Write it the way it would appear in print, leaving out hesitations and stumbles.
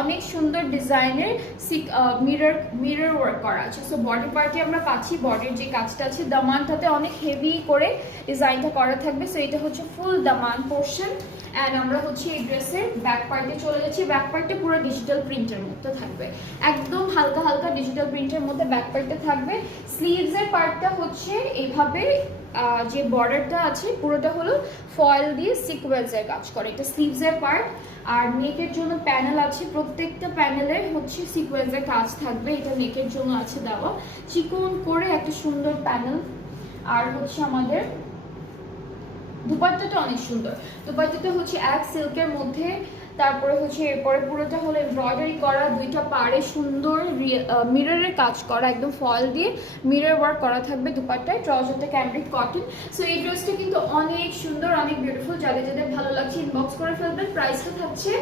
অনেক সুন্দর ডিজাইনের মিরর ওয়ার্ক করা আছে। সো বডি পার্টে আমরা পাচ্ছি বডির যে কাজটা আছে দামানটাতে অনেক হেভি করে ডিজাইনটা করা থাকবে। সো এটা হচ্ছে ফুল দামান পোর্শন। অ্যান্ড আমরা হচ্ছে এই ড্রেসের ব্যাক পার্টে চলে যাচ্ছি। ব্যাক পার্টে পুরো ডিজিটাল প্রিন্টের মধ্যে থাকবে, একদম হালকা হালকা ডিজিটাল প্রিন্টের মধ্যে ব্যাক পার্টে থাকবে। স্লিভসের পার্টটা হচ্ছে এইভাবে, যে বর্ডারটা আছে পুরোটা হলো ফয়েল দিয়ে সিকোয়েন্সের কাজ করে, এটা স্লিভসের পার্ট। আর নেকের জন্য প্যানেল আছে, প্রত্যেকটা প্যানেলে হচ্ছে সিকোয়েন্সের কাজ থাকবে, এটা নেকের জন্য আছে দেওয়া চিকন করে একটা সুন্দর প্যানেল। আর হচ্ছে আমাদের দুপাট্টাটা অনেক সুন্দর, দুপাট্টাটা হচ্ছে এক সিল্কের মধ্যে, তারপরে হচ্ছে এরপরে পুরোটা হলো এমব্রয়ডারি করা, দুইটা পাড়ে সুন্দর মিররের কাজ করা, একদম ফয়েল দিয়ে মিরর ওয়ার্ক করা থাকবে দুপাট্টায়। ট্রাউজারটা ক্যামব্রিক কটন। সো এই ড্রেসটা কিন্তু অনেক সুন্দর, অনেক বিউটিফুল। যাদের যাদের ভালো লাগছে ইনবক্স করে ফেলবেন। প্রাইসটা থাকছে